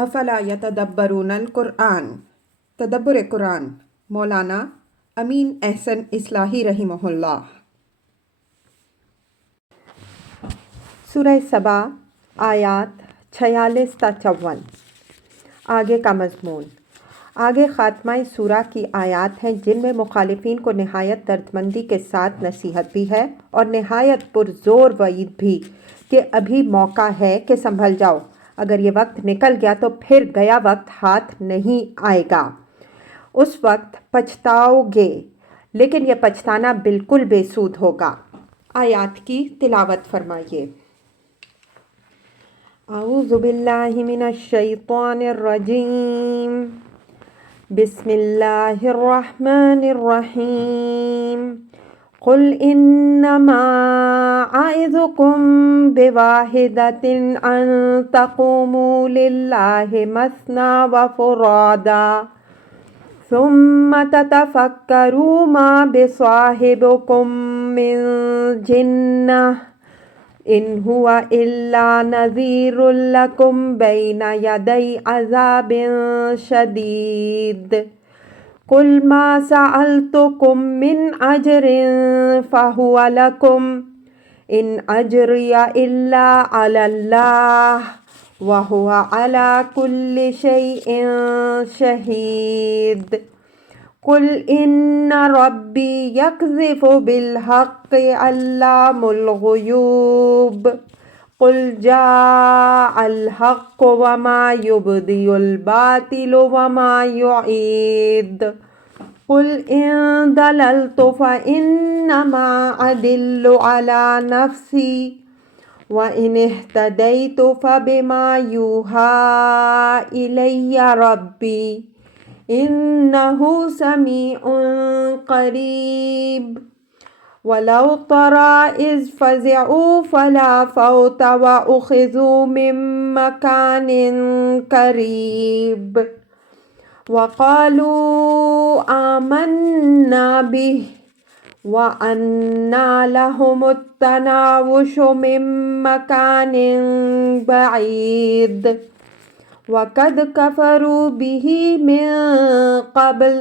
افلا یتدبرون القرآن، تدبر قرآن، مولانا امین احسن اصلاحی رحمہ اللہ۔ سورہ سبا آیات 46 تا 54۔ آگے کا مضمون۔ آگے خاتمہ سورہ کی آیات ہیں جن میں مخالفین کو نہایت دردمندی کے ساتھ نصیحت بھی ہے اور نہایت پرزور وعید بھی کہ ابھی موقع ہے کہ سنبھل جاؤ، اگر یہ وقت نکل گیا تو پھر گیا وقت ہاتھ نہیں آئے گا، اس وقت پچھتاؤ گے، لیکن یہ پچھتانا بالکل بے سود ہوگا۔ آیات کی تلاوت فرمائیے۔ اعوذ باللہ من الشیطان الرجیم، بسم اللہ الرحمن الرحیم۔ قل انما اعظکم بواحدۃ ان تقوموا للہ مثنی وفرادا ثم تتفکروا ما بصاحبکم من جنہ ان هو الا نذیر لکم بین یدی عذاب شدید۔ قل ما سألتکم من اجر فہو لکم ان اجری الا علی اللہ وہو علی کل شیء شہید۔ قل ان ربی یقذف بالحق علام الغیوب۔ قل جاء الحق وما یبدی الباطل وما یعید۔ قل ان ضللت فانما اضل علی نفسی وان اہتدیت فبما یوحی الی ربی انہ سمیع قریب۔ ولو تری اذ فزعوا فلا فوت واخذوا من مکان قریب وقالوا آمنا به وأنى لهم التناوش من مكان بعيد وقد كفروا به من قبل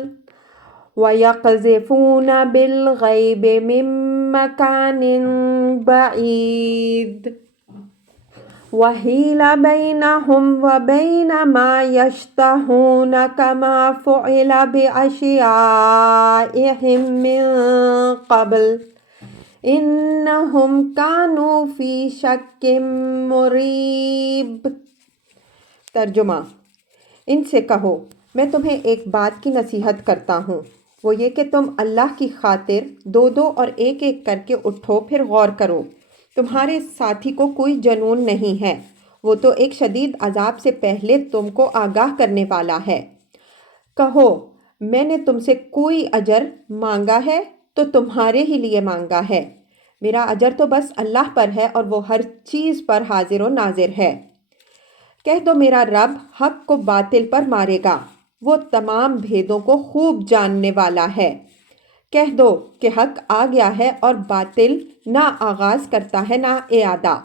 ويقذفون بالغيب من مكان بعيد وحيل بينهم وبين ما يشتهون كما فعل بأشيائهم من قبل إنهم كانوا في شك مريب۔ ترجمہ۔ ان سے کہو میں تمہیں ایک بات کی نصیحت کرتا ہوں، وہ یہ کہ تم اللہ کی خاطر دو دو اور ایک ایک کر کے اٹھو، پھر غور کرو۔ تمہارے ساتھی کو کوئی جنون نہیں ہے، وہ تو ایک شدید عذاب سے پہلے تم کو آگاہ کرنے والا ہے۔ کہو میں نے تم سے کوئی اجر مانگا ہے تو تمہارے ہی لیے مانگا ہے، میرا اجر تو بس اللہ پر ہے اور وہ ہر چیز پر حاضر و ناظر ہے۔ کہہ دو میرا رب حق کو باطل پر مارے گا، وہ تمام بھیدوں کو خوب جاننے والا ہے۔ کہہ دو کہ حق آ گیا ہے اور باطل نہ آغاز کرتا ہے نہ اعادہ۔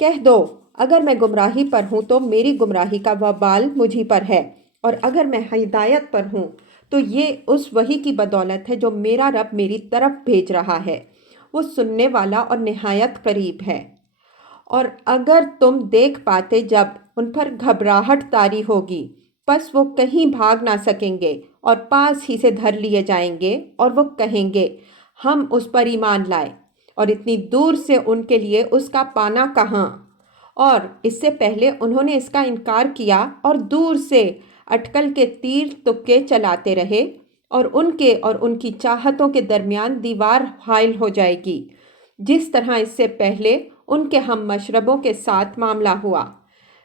کہہ دو اگر میں گمراہی پر ہوں تو میری گمراہی کا وبال مجھی پر ہے، اور اگر میں ہدایت پر ہوں تو یہ اس وحی کی بدولت ہے جو میرا رب میری طرف بھیج رہا ہے، وہ سننے والا اور نہایت قریب ہے۔ اور اگر تم دیکھ پاتے جب ان پر گھبراہٹ طاری ہوگی، پس وہ کہیں بھاگ نہ سکیں گے اور پاس ہی سے دھر لیے جائیں گے، اور وہ کہیں گے ہم اس پر ایمان لائے، اور اتنی دور سے ان کے لیے اس کا پانا کہاں، اور اس سے پہلے انہوں نے اس کا انکار کیا اور دور سے اٹکل کے تیر تکے چلاتے رہے، اور ان کی چاہتوں کے درمیان دیوار حائل ہو جائے گی، جس طرح اس سے پہلے ان کے ہم مشربوں کے ساتھ معاملہ ہوا۔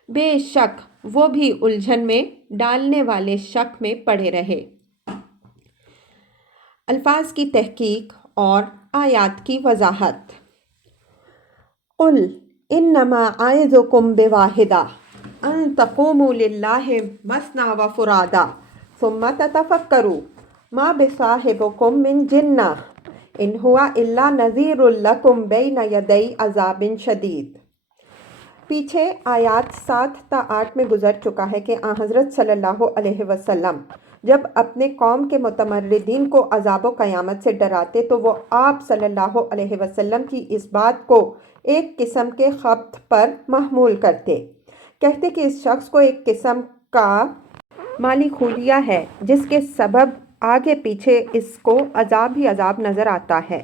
بے شک وہ بھی الجھن میں ڈالنے والے شک میں پڑے رہے۔ الفاظ کی تحقیق اور آیات کی وضاحت۔ قل انما اعظکم بواحدہ ان تقوموا للہ مثنی وفرادا ثم تتفکروا ما بصاحبکم من جنہ ان هو الا نذیر لکم بین یدی عذاب شدید۔ پیچھے آیات 7 تا 8 میں گزر چکا ہے کہ آن حضرت صلی اللہ علیہ وسلم جب اپنے قوم کے متمردین کو عذاب و قیامت سے ڈراتے تو وہ آپ صلی اللہ علیہ وسلم کی اس بات کو ایک قسم کے خبط پر محمول کرتے، کہتے کہ اس شخص کو ایک قسم کا مالی خلیہ ہے جس کے سبب آگے پیچھے اس کو عذاب ہی عذاب نظر آتا ہے۔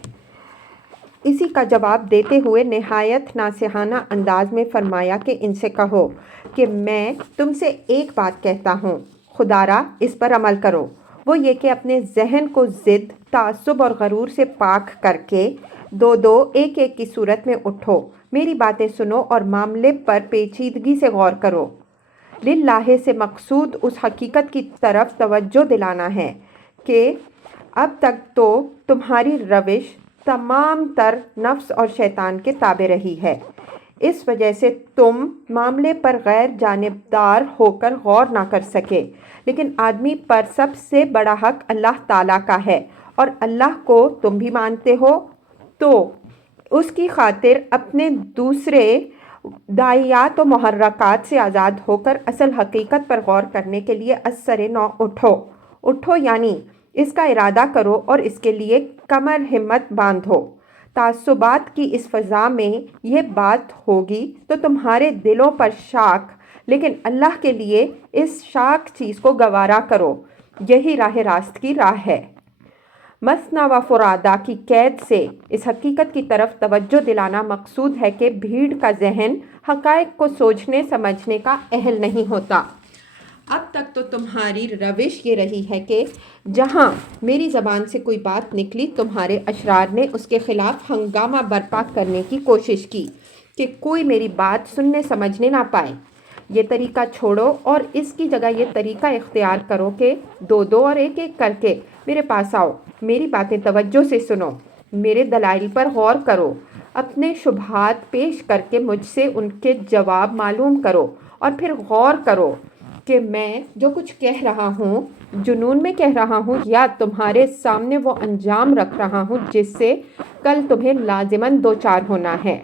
اسی کا جواب دیتے ہوئے نہایت ناصحانہ انداز میں فرمایا کہ ان سے کہو کہ میں تم سے ایک بات کہتا ہوں، خدا را اس پر عمل کرو، وہ یہ کہ اپنے ذہن کو ضد، تعصب اور غرور سے پاک کر کے دو دو ایک ایک کی صورت میں اٹھو، میری باتیں سنو اور معاملے پر پیچیدگی سے غور کرو۔ للہ سے مقصود اس حقیقت کی طرف توجہ دلانا ہے کہ اب تک تو تمہاری روش تمام تر نفس اور شیطان کے تابع رہی ہے، اس وجہ سے تم معاملے پر غیر جانبدار ہو کر غور نہ کر سکے، لیکن آدمی پر سب سے بڑا حق اللہ تعالیٰ کا ہے اور اللہ کو تم بھی مانتے ہو تو اس کی خاطر اپنے دوسرے داعیات و محرکات سے آزاد ہو کر اصل حقیقت پر غور کرنے کے لیے ازسر نو اٹھو یعنی اس کا ارادہ کرو اور اس کے لیے کمر ہمت باندھو۔ تعصبات کی اس فضا میں یہ بات ہوگی تو تمہارے دلوں پر شاک، لیکن اللہ کے لیے اس شاک چیز کو گوارا کرو، یہی راہ راست کی راہ ہے۔ مثنیٰ و فرادہ کی قید سے اس حقیقت کی طرف توجہ دلانا مقصود ہے کہ بھیڑ کا ذہن حقائق کو سوچنے سمجھنے کا اہل نہیں ہوتا۔ اب تک تو تمہاری روش یہ رہی ہے کہ جہاں میری زبان سے کوئی بات نکلی تمہارے اشرار نے اس کے خلاف ہنگامہ برپا کرنے کی کوشش کی کہ کوئی میری بات سننے سمجھنے نہ پائے۔ یہ طریقہ چھوڑو اور اس کی جگہ یہ طریقہ اختیار کرو کہ دو دو اور ایک ایک کر کے میرے پاس آؤ، میری باتیں توجہ سے سنو، میرے دلائل پر غور کرو، اپنے شبہات پیش کر کے مجھ سے ان کے جواب معلوم کرو اور پھر غور کرو کہ میں جو کچھ کہہ رہا ہوں جنون میں کہہ رہا ہوں یا تمہارے سامنے وہ انجام رکھ رہا ہوں جس سے کل تمہیں لازماً دوچار ہونا ہے۔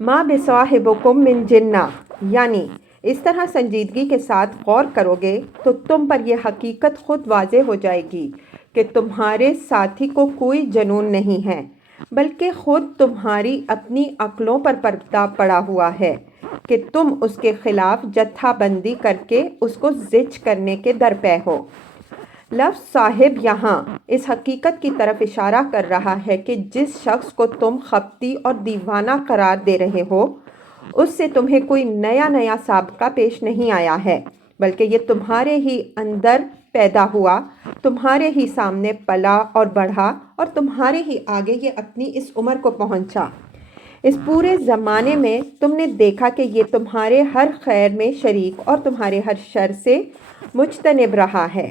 ما بصاحبکم من جنہ، یعنی اس طرح سنجیدگی کے ساتھ غور کرو گے تو تم پر یہ حقیقت خود واضح ہو جائے گی کہ تمہارے ساتھی کو کوئی جنون نہیں ہے، بلکہ خود تمہاری اپنی عقلوں پر پردہ پڑا ہوا ہے کہ تم اس کے خلاف جتھا بندی کر کے اس کو زج کرنے کے درپے ہو۔ لفظ صاحب یہاں اس حقیقت کی طرف اشارہ کر رہا ہے کہ جس شخص کو تم خبطی اور دیوانہ قرار دے رہے ہو اس سے تمہیں کوئی نیا سابقہ پیش نہیں آیا ہے، بلکہ یہ تمہارے ہی اندر پیدا ہوا، تمہارے ہی سامنے پلا اور بڑھا اور تمہارے ہی آگے یہ اپنی اس عمر کو پہنچا۔ اس پورے زمانے میں تم نے دیکھا کہ یہ تمہارے ہر خیر میں شریک اور تمہارے ہر شر سے مجتنب رہا ہے۔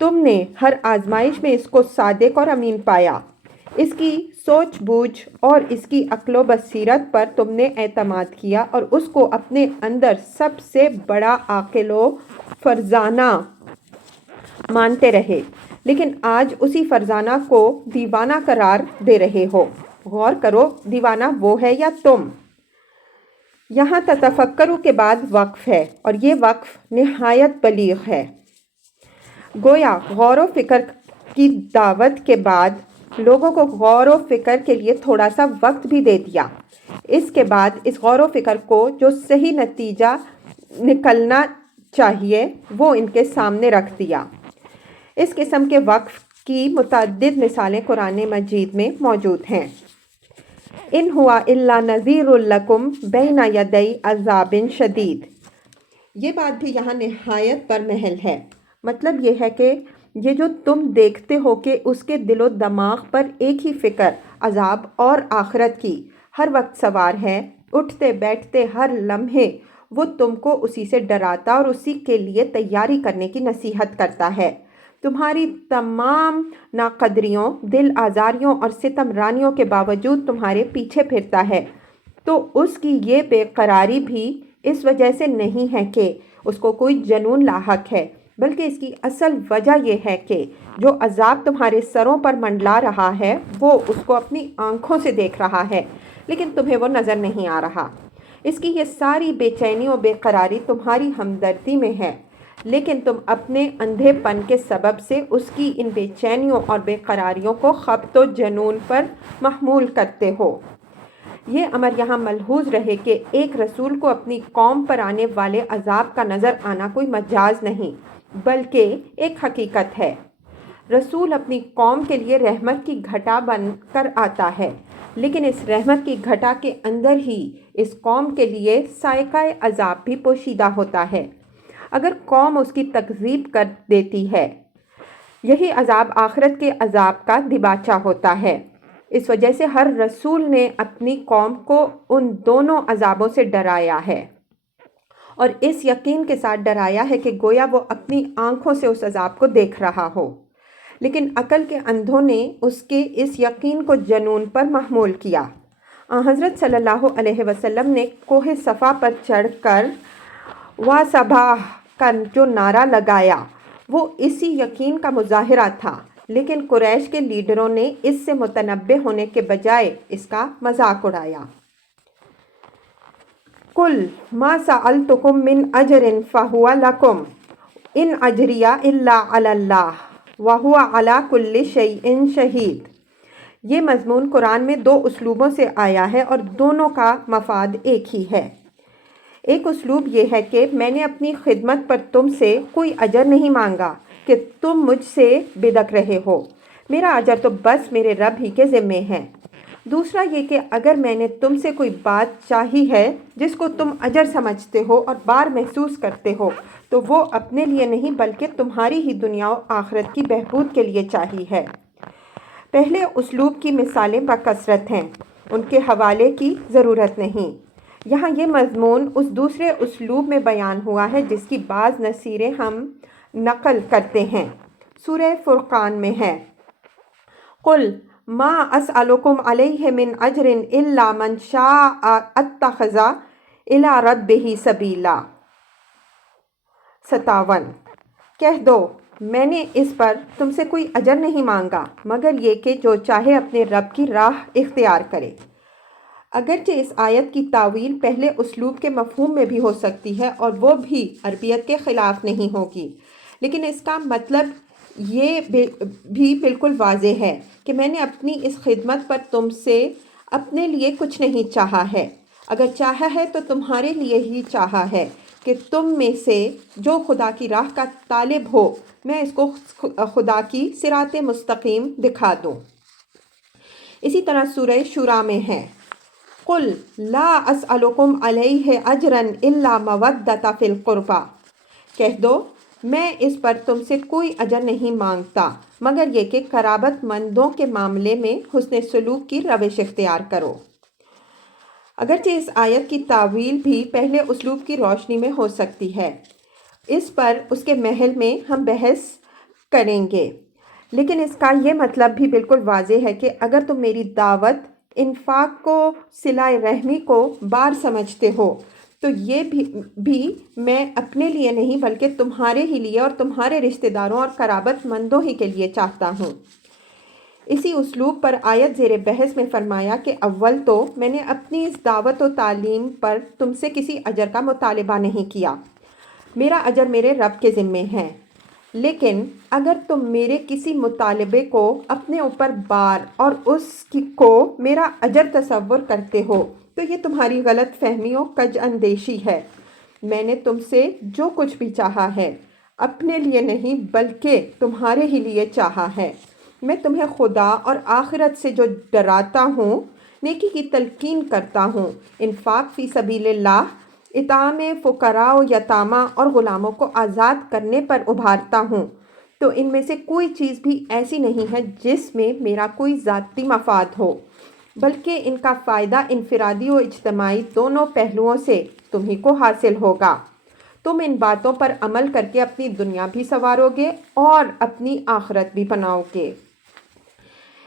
تم نے ہر آزمائش میں اس کو صادق اور امین پایا، اس کی سوچ بوجھ اور اس کی عقل و بصیرت پر تم نے اعتماد کیا اور اس کو اپنے اندر سب سے بڑا عاقل و فرزانہ مانتے رہے، لیکن آج اسی فرزانہ کو دیوانہ قرار دے رہے ہو۔ غور کرو، دیوانہ وہ ہے یا تم؟ یہاں تتفکروا کے بعد وقف ہے اور یہ وقف نہایت بلیغ ہے۔ گویا غور و فکر کی دعوت کے بعد لوگوں کو غور و فکر کے لیے تھوڑا سا وقت بھی دے دیا، اس کے بعد اس غور و فکر کو جو صحیح نتیجہ نکلنا چاہیے وہ ان کے سامنے رکھ دیا۔ اس قسم کے وقف کی متعدد مثالیں قرآن مجید میں موجود ہیں۔ ان ہوا الا نذیر لکم بین یدی عذاب شدید، یہ بات بھی یہاں نہایت پر محل ہے۔ مطلب یہ ہے کہ یہ جو تم دیکھتے ہو کہ اس کے دل و دماغ پر ایک ہی فکر عذاب اور آخرت کی ہر وقت سوار ہے، اٹھتے بیٹھتے ہر لمحے وہ تم کو اسی سے ڈراتا اور اسی کے لیے تیاری کرنے کی نصیحت کرتا ہے، تمہاری تمام ناقدریوں، دل آزاریوں اور ستم رانیوں کے باوجود تمہارے پیچھے پھرتا ہے، تو اس کی یہ بے قراری بھی اس وجہ سے نہیں ہے کہ اس کو کوئی جنون لاحق ہے، بلکہ اس کی اصل وجہ یہ ہے کہ جو عذاب تمہارے سروں پر منڈلا رہا ہے وہ اس کو اپنی آنکھوں سے دیکھ رہا ہے، لیکن تمہیں وہ نظر نہیں آ رہا۔ اس کی یہ ساری بے چینی و بے قراری تمہاری ہمدردی میں ہے، لیکن تم اپنے اندھے پن کے سبب سے اس کی ان بے چینیوں اور بے قراریوں کو خبط و جنون پر محمول کرتے ہو۔ یہ امر یہاں ملحوظ رہے کہ ایک رسول کو اپنی قوم پر آنے والے عذاب کا نظر آنا کوئی مجاز نہیں بلکہ ایک حقیقت ہے۔ رسول اپنی قوم کے لیے رحمت کی گھٹا بن کر آتا ہے، لیکن اس رحمت کی گھٹا کے اندر ہی اس قوم کے لیے سائقہ عذاب بھی پوشیدہ ہوتا ہے اگر قوم اس کی تکذیب کر دیتی ہے۔ یہی عذاب آخرت کے عذاب کا دباچہ ہوتا ہے۔ اس وجہ سے ہر رسول نے اپنی قوم کو ان دونوں عذابوں سے ڈرایا ہے، اور اس یقین کے ساتھ ڈرایا ہے کہ گویا وہ اپنی آنکھوں سے اس عذاب کو دیکھ رہا ہو، لیکن عقل کے اندھوں نے اس کے اس یقین کو جنون پر محمول کیا۔ حضرت صلی اللہ علیہ وسلم نے کوہ صفا پر چڑھ کر وا صباح کا جو نعرہ لگایا وہ اسی یقین کا مظاہرہ تھا، لیکن قریش کے لیڈروں نے اس سے متنبہ ہونے کے بجائے اس کا مذاق اڑایا۔ قُلْ مَا سَأَلْتُكُم مِّنْ أَجْرٍ فَهُوَ لَكُمْ إِنْ أَجْرِيَ إِلَّا عَلَى اللَّهِ وَهُوَ عَلَى كُلِّ شَيْءٍ شَهِيدٌ۔ یہ مضمون قرآن میں دو اسلوبوں سے آیا ہے اور دونوں کا مفاد ایک ہی ہے۔ ایک اسلوب یہ ہے کہ میں نے اپنی خدمت پر تم سے کوئی اجر نہیں مانگا کہ تم مجھ سے بدک رہے ہو، میرا اجر تو بس میرے رب ہی کے ذمے ہے۔ دوسرا یہ کہ اگر میں نے تم سے کوئی بات چاہی ہے جس کو تم اجر سمجھتے ہو اور بار محسوس کرتے ہو تو وہ اپنے لیے نہیں بلکہ تمہاری ہی دنیا و آخرت کی بہبود کے لیے چاہی ہے۔ پہلے اسلوب کی مثالیں بکثرت ہیں، ان کے حوالے کی ضرورت نہیں۔ یہاں یہ مضمون اس دوسرے اسلوب میں بیان ہوا ہے جس کی بعض نصیریں ہم نقل کرتے ہیں۔ سورہ فرقان میں ہے قُلْ مَا أَسْأَلُكُمْ عَلَيْهِ مِنْ أَجْرٍ إِلَّا مَنْ شَاءَ اتَّخَذَ إِلَىٰ رَبِّهِ سَبِيلًا۔ 57۔ کہہ دو میں نے اس پر تم سے کوئی اجر نہیں مانگا مگر یہ کہ جو چاہے اپنے رب کی راہ اختیار کرے۔ اگرچہ اس آیت کی تاویل پہلے اسلوب کے مفہوم میں بھی ہو سکتی ہے اور وہ بھی عربیت کے خلاف نہیں ہوگی، لیکن اس کا مطلب یہ بھی بالکل واضح ہے کہ میں نے اپنی اس خدمت پر تم سے اپنے لیے کچھ نہیں چاہا ہے، اگر چاہا ہے تو تمہارے لیے ہی چاہا ہے کہ تم میں سے جو خدا کی راہ کا طالب ہو میں اس کو خدا کی صراط مستقیم دکھا دوں۔ اسی طرح سورہ شورى میں ہے قُلْ لَا أَسْأَلُكُمْ عَلَيْهِ أَجْرًا إِلَّا مَوَدَّةَ فِي الْقُرْبَى۔ کہہ دو میں اس پر تم سے کوئی اجر نہیں مانگتا مگر یہ کہ قرابت مندوں کے معاملے میں حسن سلوک کی روش اختیار کرو۔ اگرچہ اس آیت کی تاویل بھی پہلے اسلوب کی روشنی میں ہو سکتی ہے، اس پر اس کے محل میں ہم بحث کریں گے، لیکن اس کا یہ مطلب بھی بالکل واضح ہے کہ اگر تم میری دعوت انفاق کو صلہ رحمی کو بار سمجھتے ہو تو یہ بھی میں اپنے لیے نہیں بلکہ تمہارے ہی لیے اور تمہارے رشتہ داروں اور قرابت مندوں ہی کے لیے چاہتا ہوں۔ اسی اسلوب پر آیت زیر بحث میں فرمایا کہ اول تو میں نے اپنی اس دعوت و تعلیم پر تم سے کسی اجر کا مطالبہ نہیں کیا، میرا اجر میرے رب کے ذمے ہے، لیکن اگر تم میرے کسی مطالبے کو اپنے اوپر بار اور اس کو میرا اجر تصور کرتے ہو تو یہ تمہاری غلط فہمی و کج اندیشی ہے۔ میں نے تم سے جو کچھ بھی چاہا ہے اپنے لیے نہیں بلکہ تمہارے ہی لیے چاہا ہے۔ میں تمہیں خدا اور آخرت سے جو ڈراتا ہوں، نیکی کی تلقین کرتا ہوں، انفاق فی سبیل اللہ، اطعام فقراء و یتامہ اور غلاموں کو آزاد کرنے پر ابھارتا ہوں، تو ان میں سے کوئی چیز بھی ایسی نہیں ہے جس میں میرا کوئی ذاتی مفاد ہو، بلکہ ان کا فائدہ انفرادی و اجتماعی دونوں پہلوؤں سے تمہیں کو حاصل ہوگا۔ تم ان باتوں پر عمل کر کے اپنی دنیا بھی سنوارو گے اور اپنی آخرت بھی بناؤ گے۔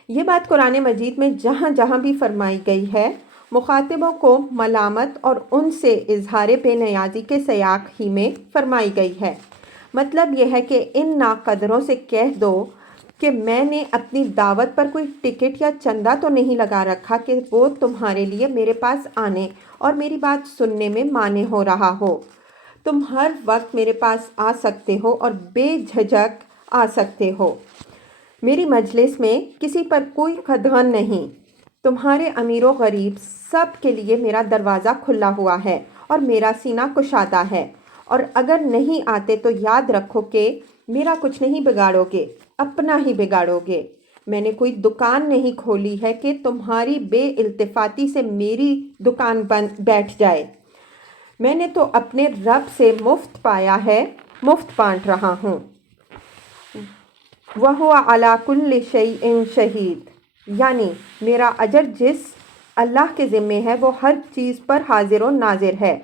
یہ بات قرآن مجید میں جہاں جہاں بھی فرمائی گئی ہے مخاطبوں کو ملامت اور ان سے اظہار بے نیازی کے سیاق ہی میں فرمائی گئی ہے۔ مطلب یہ ہے کہ ان ناقدروں سے کہہ دو کہ میں نے اپنی دعوت پر کوئی ٹکٹ یا چندہ تو نہیں لگا رکھا کہ وہ تمہارے لیے میرے پاس آنے اور میری بات سننے میں مانے ہو رہا ہو۔ تم ہر وقت میرے پاس آ سکتے ہو اور بے جھجک آ سکتے ہو۔ میری مجلس میں کسی پر کوئی قدغن نہیں۔ تمہارے امیر و غریب سب کے لیے میرا دروازہ کھلا ہوا ہے اور میرا سینہ کشادہ ہے، اور اگر نہیں آتے تو یاد رکھو کہ میرا کچھ نہیں بگاڑو گے، اپنا ہی بگاڑو گے۔ میں نے کوئی دکان نہیں کھولی ہے کہ تمہاری بے التفاتی سے میری دکان بند بیٹھ جائے۔ میں نے تو اپنے رب سے مفت پایا ہے، مفت بانٹ رہا ہوں۔ وَهُوَ عَلَى كُلِّ شَيْءٍ شَهِيدٌ، یعنی میرا اجر جس اللہ کے ذمے ہے وہ ہر چیز پر حاضر و ناظر ہے۔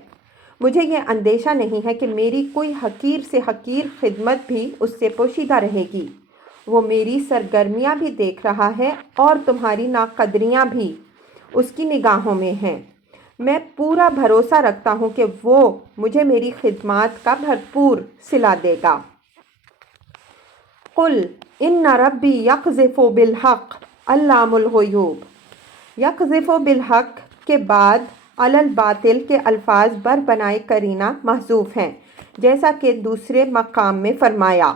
مجھے یہ اندیشہ نہیں ہے کہ میری کوئی حقیر سے حقیر خدمت بھی اس سے پوشیدہ رہے گی۔ وہ میری سرگرمیاں بھی دیکھ رہا ہے اور تمہاری ناقدریاں بھی اس کی نگاہوں میں ہیں۔ میں پورا بھروسہ رکھتا ہوں کہ وہ مجھے میری خدمات کا بھرپور صلہ دے گا۔ قُلْ إِنَّ رَبِّي يَقْذِفُ بِالْحَقِّ عَلَّامُ الْغُیُوبِ۔ یقذف بالحق کے بعد علی الباطل کے الفاظ بر بنائے کرینہ محذوف ہیں، جیسا کہ دوسرے مقام میں فرمایا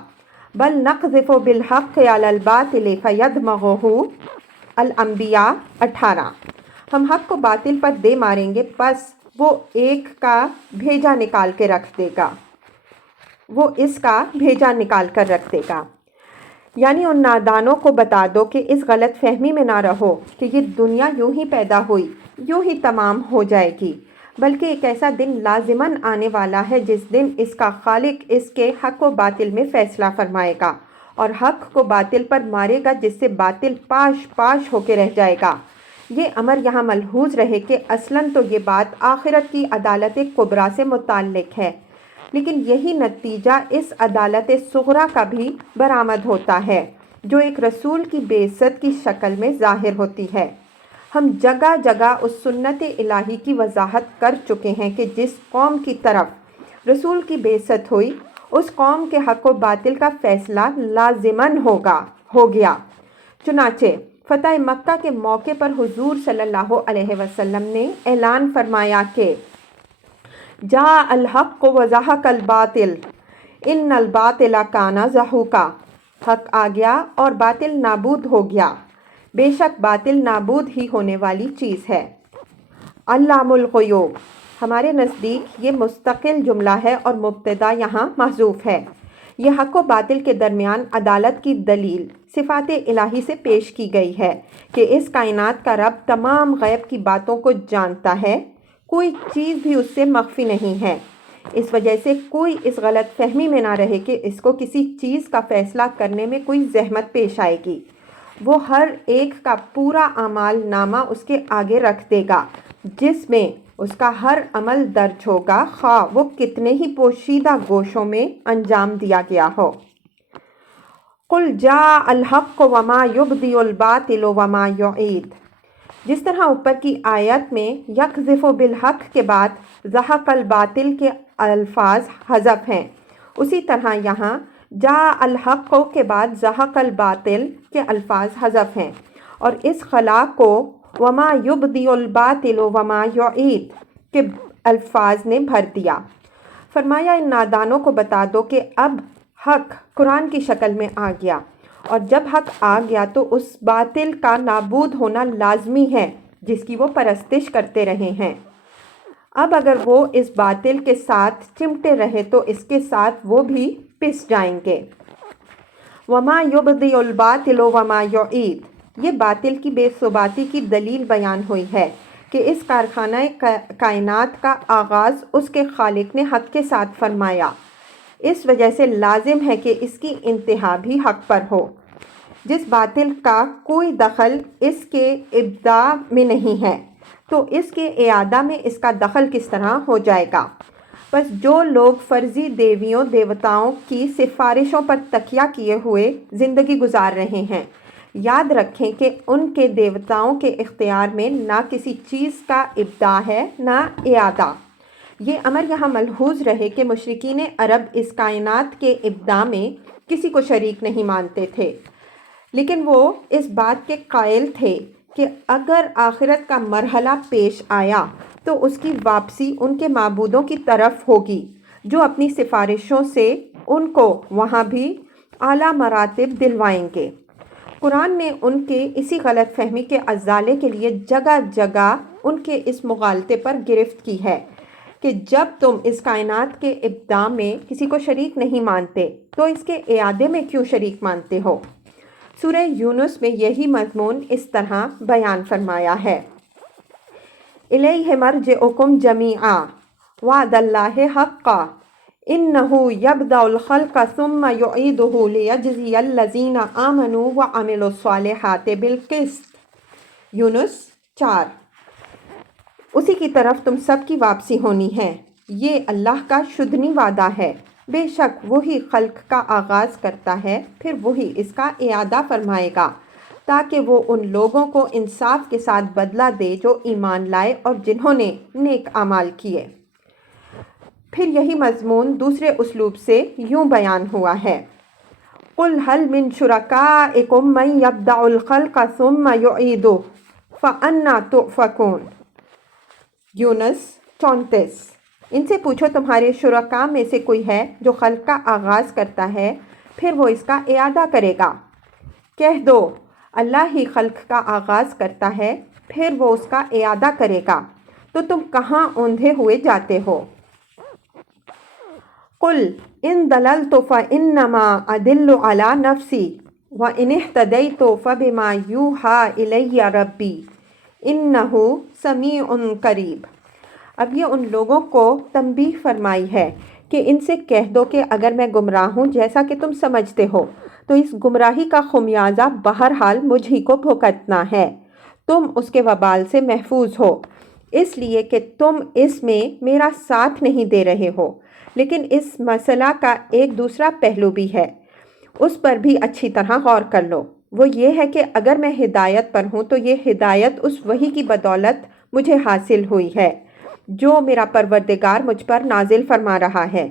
بل نقذف بالحق علی الباطل فیدمغہ، الانبیاء 18۔ ہم حق کو باطل پر دے ماریں گے، پس وہ ایک کا بھیجا نکال کے رکھ دے گا، وہ اس کا بھیجا نکال کر رکھ دے گا۔ یعنی ان نادانوں کو بتا دو کہ اس غلط فہمی میں نہ رہو کہ یہ دنیا یوں ہی پیدا ہوئی یوں ہی تمام ہو جائے گی، بلکہ ایک ایسا دن لازماً آنے والا ہے جس دن اس کا خالق اس کے حق و باطل میں فیصلہ فرمائے گا اور حق کو باطل پر مارے گا، جس سے باطل پاش پاش ہو کے رہ جائے گا۔ یہ امر یہاں ملحوظ رہے کہ اصلاً تو یہ بات آخرت کی عدالت کبریٰ سے متعلق ہے، لیکن یہی نتیجہ اس عدالت صغریٰ کا بھی برآمد ہوتا ہے جو ایک رسول کی بعثت کی شکل میں ظاہر ہوتی ہے۔ ہم جگہ جگہ اس سنت الہی کی وضاحت کر چکے ہیں کہ جس قوم کی طرف رسول کی بعثت ہوئی اس قوم کے حق و باطل کا فیصلہ لازماً ہو گیا۔ چنانچہ فتح مکہ کے موقع پر حضور صلی اللہ علیہ وسلم نے اعلان فرمایا کہ جاء الحق وزہق الباطل ان الباطل کان زہوقا، حق آ گیا اور باطل نابود ہو گیا، بے شک باطل نابود ہی ہونے والی چیز ہے۔ علام الغیوب، ہمارے نزدیک یہ مستقل جملہ ہے اور مبتدا یہاں محذوف ہے۔ یہ حق و باطل کے درمیان عدالت کی دلیل صفات الہی سے پیش کی گئی ہے کہ اس کائنات کا رب تمام غیب کی باتوں کو جانتا ہے، کوئی چیز بھی اس سے مخفی نہیں ہے۔ اس وجہ سے کوئی اس غلط فہمی میں نہ رہے کہ اس کو کسی چیز کا فیصلہ کرنے میں کوئی زحمت پیش آئے گی۔ وہ ہر ایک کا پورا اعمال نامہ اس کے آگے رکھ دے گا، جس میں اس کا ہر عمل درج ہوگا، خواہ وہ کتنے ہی پوشیدہ گوشوں میں انجام دیا گیا ہو۔ قُلْ جَاءَ الْحَقُّ وَمَا يُبْدِئُ الْبَاطِلُ وَمَا يُعِيدُ۔ جس طرح اوپر کی آیت میں یقذف بالحق کے بعد زہق الباطل کے الفاظ حذف ہیں، اسی طرح یہاں جاء الحق کے بعد زہق الباطل کے الفاظ حذف ہیں اور اس خلا کو وما یبدئ الباطل وما یعید کے الفاظ نے بھر دیا۔ فرمایا ان نادانوں کو بتا دو کہ اب حق قرآن کی شکل میں آ گیا، اور جب حق آ گیا تو اس باطل کا نابود ہونا لازمی ہے جس کی وہ پرستش کرتے رہے ہیں۔ اب اگر وہ اس باطل کے ساتھ چمٹے رہے تو اس کے ساتھ وہ بھی پس جائیں گے۔ وما یبدئ الباطل وما یعید، یہ باطل کی بے ثباتی کی دلیل بیان ہوئی ہے کہ اس کارخانہ کائنات کا آغاز اس کے خالق نے حق کے ساتھ فرمایا، اس وجہ سے لازم ہے کہ اس کی انتہا بھی حق پر ہو۔ جس باطل کا کوئی دخل اس کے ابداع میں نہیں ہے تو اس کے اعادہ میں اس کا دخل کس طرح ہو جائے گا؟ بس جو لوگ فرضی دیویوں دیوتاؤں کی سفارشوں پر تکیہ کیے ہوئے زندگی گزار رہے ہیں، یاد رکھیں کہ ان کے دیوتاؤں کے اختیار میں نہ کسی چیز کا ابداع ہے نہ اعادہ۔ یہ امر یہاں ملحوظ رہے کہ مشرکین عرب اس کائنات کے ابداع میں کسی کو شریک نہیں مانتے تھے، لیکن وہ اس بات کے قائل تھے کہ اگر آخرت کا مرحلہ پیش آیا تو اس کی واپسی ان کے معبودوں کی طرف ہوگی جو اپنی سفارشوں سے ان کو وہاں بھی اعلیٰ مراتب دلوائیں گے۔ قرآن نے ان کے اسی غلط فہمی کے ازالے کے لیے جگہ جگہ ان کے اس مغالطے پر گرفت کی ہے کہ جب تم اس کائنات کے ابداع میں کسی کو شریک نہیں مانتے تو اس کے اعادے میں کیوں شریک مانتے ہو؟ سورہ یونس میں یہی مضمون اس طرح بیان فرمایا ہے۔ الیہ مرجعکم جمیعا وعد اللہ حقا انہ یبدأ الخلق ثم یعیدہ لیجزی الذین آمنوا وعملوا الصالحات بالقسط۔ یونس 4۔ اسی کی طرف تم سب کی واپسی ہونی ہے، یہ اللہ کا شدنی وعدہ ہے۔ بے شک وہی خلق کا آغاز کرتا ہے پھر وہی اس کا اعادہ فرمائے گا تاکہ وہ ان لوگوں کو انصاف کے ساتھ بدلہ دے جو ایمان لائے اور جنہوں نے نیک اعمال کیے۔ پھر یہی مضمون دوسرے اسلوب سے یوں بیان ہوا ہے۔ قُلْ هَلْ مِن شُرَكَائِكُم مَّن يَبْدَأُ الْخَلْقَ ثُمَّ يُعِيدُهُ فَأَنَّىٰ تُؤْفَكُونَ۔ یونس 34۔ ان سے پوچھو تمہارے شرکاء میں سے کوئی ہے جو خلق کا آغاز کرتا ہے پھر وہ اس کا اعادہ کرے گا؟ کہہ دو اللہ ہی خلق کا آغاز کرتا ہے پھر وہ اس کا اعادہ کرے گا، تو تم کہاں اوندھے ہوئے جاتے ہو؟ قُلْ إِن ضَلَلْتُ فَإِنَّمَا أَضِلُّ عَلَىٰ نَفْسِي وَإِنِ اهْتَدَيْتُ فَبِمَا يُوحَىٰ إِلَيَّ رَبِّي إِنَّهُ سَمِيعٌ قَرِیب۔ اب یہ ان لوگوں کو تنبیہ فرمائی ہے کہ ان سے کہہ دو کہ اگر میں گمراہ ہوں جیسا کہ تم سمجھتے ہو تو اس گمراہی کا خمیازہ بہرحال مجھ ہی کو بھگتنا ہے، تم اس کے وبال سے محفوظ ہو، اس لیے کہ تم اس میں میرا ساتھ نہیں دے رہے ہو۔ لیکن اس مسئلہ کا ایک دوسرا پہلو بھی ہے، اس پر بھی اچھی طرح غور کر لو۔ وہ یہ ہے کہ اگر میں ہدایت پر ہوں تو یہ ہدایت اس وحی کی بدولت مجھے حاصل ہوئی ہے جو میرا پروردگار مجھ پر نازل فرما رہا ہے۔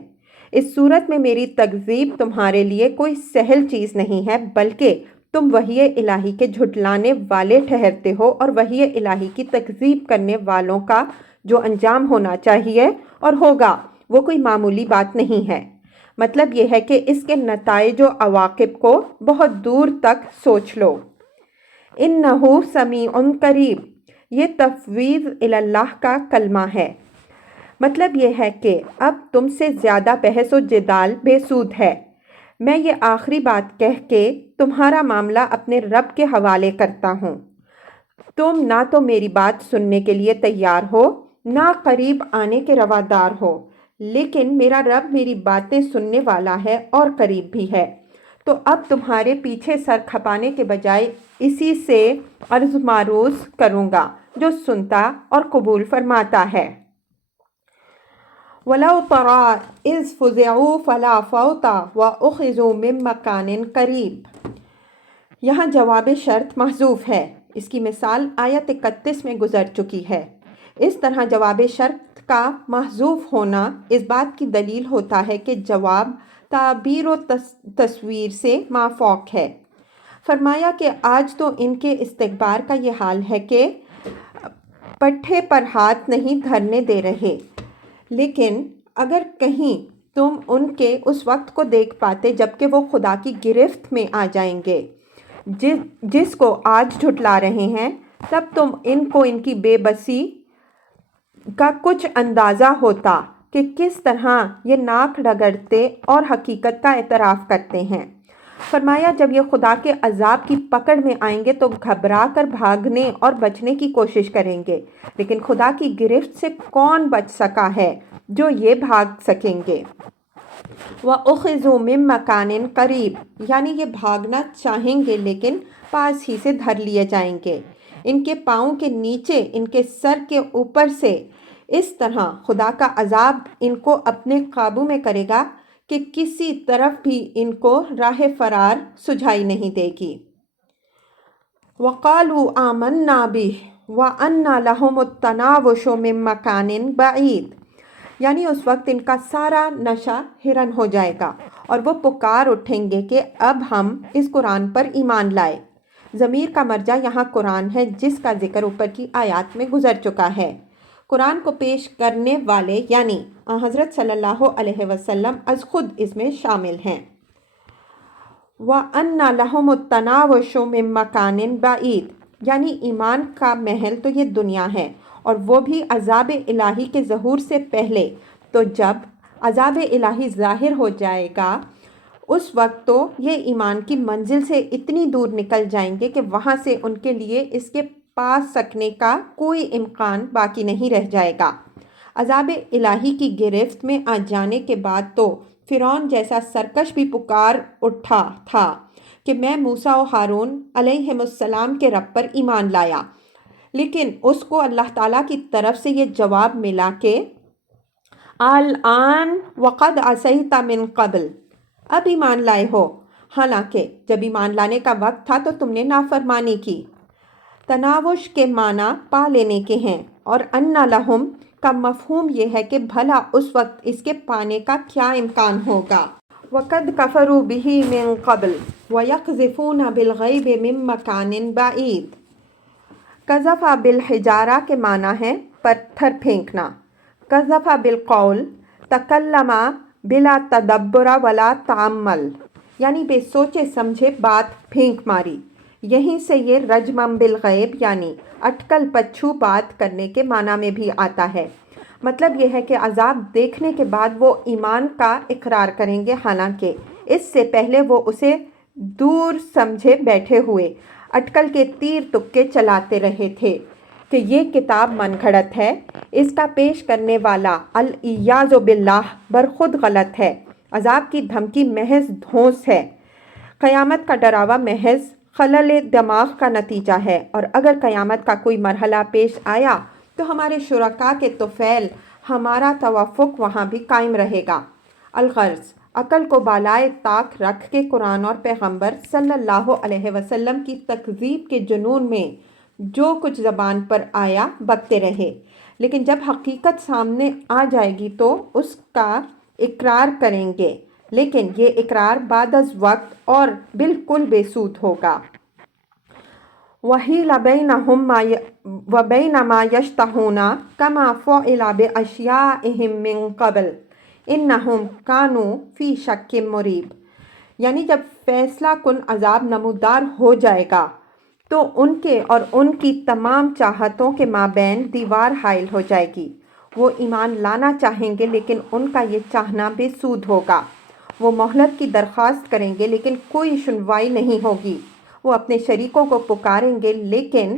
اس صورت میں میری تکذیب تمہارے لیے کوئی سہل چیز نہیں ہے بلکہ تم وحی الہی کے جھٹلانے والے ٹھہرتے ہو اور وحی الہی کی تکذیب کرنے والوں کا جو انجام ہونا چاہیے اور ہوگا وہ کوئی معمولی بات نہیں ہے۔ مطلب یہ ہے کہ اس کے نتائج و عواقب کو بہت دور تک سوچ لو۔ انہ سمیع قریب، یہ تفویض اللہ کا کلمہ ہے۔ مطلب یہ ہے کہ اب تم سے زیادہ بحث و جدال بے سود ہے۔ میں یہ آخری بات کہہ کے تمہارا معاملہ اپنے رب کے حوالے کرتا ہوں۔ تم نہ تو میری بات سننے کے لیے تیار ہو نہ قریب آنے کے روادار ہو، لیکن میرا رب میری باتیں سننے والا ہے اور قریب بھی ہے، تو اب تمہارے پیچھے سر کھپانے کے بجائے اسی سے عرض معروض کروں گا جو سنتا اور قبول فرماتا ہے۔ وَلَوْ تَرَىٰ إِذْ فُزِعُوا فَلَا فَوْتَ وَأُخِذُوا مِن مَّكَانٍ قَرِیب۔ یہاں جواب شرط محذوف ہے، اس کی مثال آیت 31 میں گزر چکی ہے۔ اس طرح جواب شرط کا محذوف ہونا اس بات کی دلیل ہوتا ہے کہ جواب تعبیر و تصویر سے مافوق ہے۔ فرمایا کہ آج تو ان کے استکبار کا یہ حال ہے کہ پٹھے پر ہاتھ نہیں دھرنے دے رہے، لیکن اگر کہیں تم ان کے اس وقت کو دیکھ پاتے جبکہ وہ خدا کی گرفت میں آ جائیں گے جس کو آج جھٹلا رہے ہیں، تب تم ان کو ان کی بے بسی کا کچھ اندازہ ہوتا کہ کس طرح یہ ناک رگڑتے اور حقیقت کا اعتراف کرتے ہیں۔ فرمایا جب یہ خدا کے عذاب کی پکڑ میں آئیں گے تو گھبرا کر بھاگنے اور بچنے کی کوشش کریں گے، لیکن خدا کی گرفت سے کون بچ سکا ہے جو یہ بھاگ سکیں گے۔ وَأُخِذُوا مِن مَّكَانٍ قَرِیب، یعنی یہ بھاگنا چاہیں گے لیکن پاس ہی سے دھر لیے جائیں گے، ان کے پاؤں کے نیچے ان کے سر کے اوپر سے۔ اس طرح خدا کا عذاب ان کو اپنے قابو میں کرے گا کہ کسی طرف بھی ان کو راہ فرار سجھائی نہیں دے گی۔ وَقَالُوا آمَنَّا بِهِ وَأَنَّىٰ لَهُمُ التَّنَاوُشُ مِن مَّكَانٍ بَعِيدٍ۔ یعنی اس وقت ان کا سارا نشہ ہرن ہو جائے گا اور وہ پکار اٹھیں گے کہ اب ہم اس قرآن پر ایمان لائے۔ ضمیر کا مرجع یہاں قرآن ہے جس کا ذکر اوپر کی آیات میں گزر چکا ہے۔ قرآن کو پیش کرنے والے یعنی حضرت صلی اللہ علیہ وسلم از خود اس میں شامل ہیں۔ وَأَنَّ لَهُمُ التَّنَاوُشُ مِن مَّكَانٍ بَعِيدٍ یعنی ایمان کا محل تو یہ دنیا ہے اور وہ بھی عذاب الہی کے ظہور سے پہلے۔ تو جب عذاب الہی ظاہر ہو جائے گا اس وقت تو یہ ایمان کی منزل سے اتنی دور نکل جائیں گے کہ وہاں سے ان کے لیے اس کے پاس سکنے کا کوئی امکان باقی نہیں رہ جائے گا۔ عذاب الہی کی گرفت میں آ جانے کے بعد تو فرعون جیسا سرکش بھی پکار اٹھا تھا کہ میں موسیٰ و ہارون علیہم السلام کے رب پر ایمان لایا، لیکن اس کو اللہ تعالیٰ کی طرف سے یہ جواب ملا کہ الآن وقد عصیت من قبل، اب ایمان لائے ہو، حالانکہ جب ایمان لانے کا وقت تھا تو تم نے نافرمانی کی۔ تناوش کے معنی پا لینے کے ہیں اور اَنَّ لَهُمْ کا مفہوم یہ ہے کہ بھلا اس وقت اس کے پانے کا کیا امکان ہوگا۔ وَقَدْ كَفَرُوا بِهِ مِن قَبْلُ وَيَقْذِفُونَ بِالْغَيْبِ مِن مَّكَانٍ بَعِيدٍ۔ قذف بالحجارہ کے معنی ہے پتھر پھینکنا۔ قذف بالقول تکلم بلا تدبر ولا تعمل یعنی بے سوچے سمجھے بات پھینک ماری۔ یہیں سے یہ رجمم بالغیب یعنی اٹکل پچھو بات کرنے کے معنی میں بھی آتا ہے۔ مطلب یہ ہے کہ عذاب دیکھنے کے بعد وہ ایمان کا اقرار کریں گے، حالانکہ اس سے پہلے وہ اسے دور سمجھے بیٹھے ہوئے اٹکل کے تیر تکے چلاتے رہے تھے کہ یہ کتاب من گھڑت ہے، اس کا پیش کرنے والا الیاذ باللہ برخود غلط ہے، عذاب کی دھمکی محض دھونس ہے، قیامت کا ڈراوا محض خلل دماغ کا نتیجہ ہے، اور اگر قیامت کا کوئی مرحلہ پیش آیا تو ہمارے شرکاء کے طفیل ہمارا توافق وہاں بھی قائم رہے گا۔ الغرض عقل کو بالائے طاق رکھ کے قرآن اور پیغمبر صلی اللہ علیہ وسلم کی تکذیب کے جنون میں جو کچھ زبان پر آیا بکتے رہے، لیکن جب حقیقت سامنے آ جائے گی تو اس کا اقرار کریں گے، لیکن یہ اقرار بعد از وقت اور بالکل بے سود ہوگا۔ وَحِيلَ بَيْنَهُمْ وَبَيْنَ مَا يَشْتَهُونَ كَمَا فُعِلَ بِأَشْيَاعِهِمْ مِن قَبْلُ إِنَّهُمْ كَانُوا فِي شَكٍّ مُّرِيبٍ یعنی جب فیصلہ کن عذاب نمودار ہو جائے گا تو ان کے اور ان کی تمام چاہتوں کے مابین دیوار حائل ہو جائے گی۔ وہ ایمان لانا چاہیں گے لیکن ان کا یہ چاہنا بے سود ہوگا۔ وہ مہلت کی درخواست کریں گے لیکن کوئی سنوائی نہیں ہوگی۔ وہ اپنے شریکوں کو پکاریں گے لیکن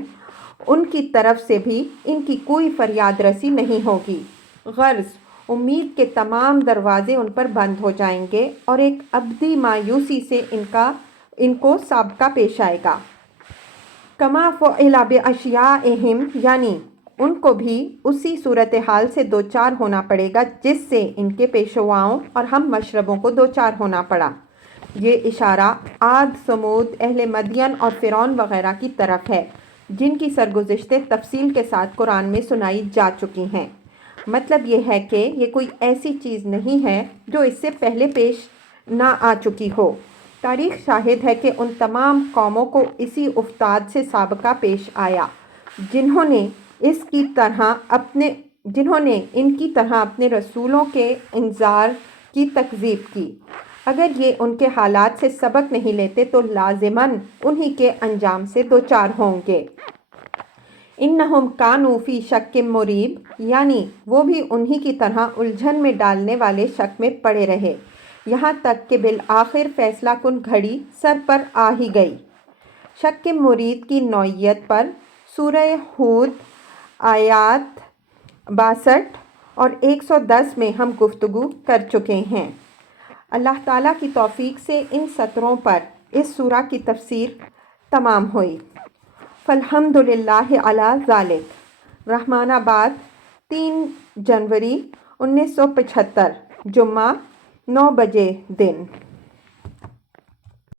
ان کی طرف سے بھی ان کی کوئی فریاد رسی نہیں ہوگی۔ غرض امید کے تمام دروازے ان پر بند ہو جائیں گے اور ایک ابدی مایوسی سے ان کو سابقہ پیش آئے گا۔ کما فعل باشیاءہم یعنی ان کو بھی اسی صورتحال سے دوچار ہونا پڑے گا جس سے ان کے پیشواؤں اور ہم مشربوں کو دوچار ہونا پڑا۔ یہ اشارہ عاد، سمود، اہل مدین اور فرعون وغیرہ کی طرف ہے جن کی سرگزشتیں تفصیل کے ساتھ قرآن میں سنائی جا چکی ہیں۔ مطلب یہ ہے کہ یہ کوئی ایسی چیز نہیں ہے جو اس سے پہلے پیش نہ آ چکی ہو۔ تاریخ شاہد ہے کہ ان تمام قوموں کو اسی افتاد سے سابقہ پیش آیا جنہوں نے ان کی طرح اپنے رسولوں کے انذار کی تکذیب کی۔ اگر یہ ان کے حالات سے سبق نہیں لیتے تو لازماً انہی کے انجام سے دوچار ہوں گے۔ انہم کانوا فی شک مریب یعنی وہ بھی انہی کی طرح الجھن میں ڈالنے والے شک میں پڑے رہے، یہاں تک کہ بالآخر فیصلہ کن گھڑی سر پر آ ہی گئی۔ شک مرید کی نوعیت پر سورہ ہود آیات 62 اور 110 میں ہم گفتگو کر چکے ہیں۔ اللہ تعالیٰ کی توفیق سے ان سطروں پر اس سورہ کی تفسیر تمام ہوئی۔ فالحمد للہ علی ذالک۔ رحمان آباد 3 جنوری 1975 جمعہ 9 بجے دن۔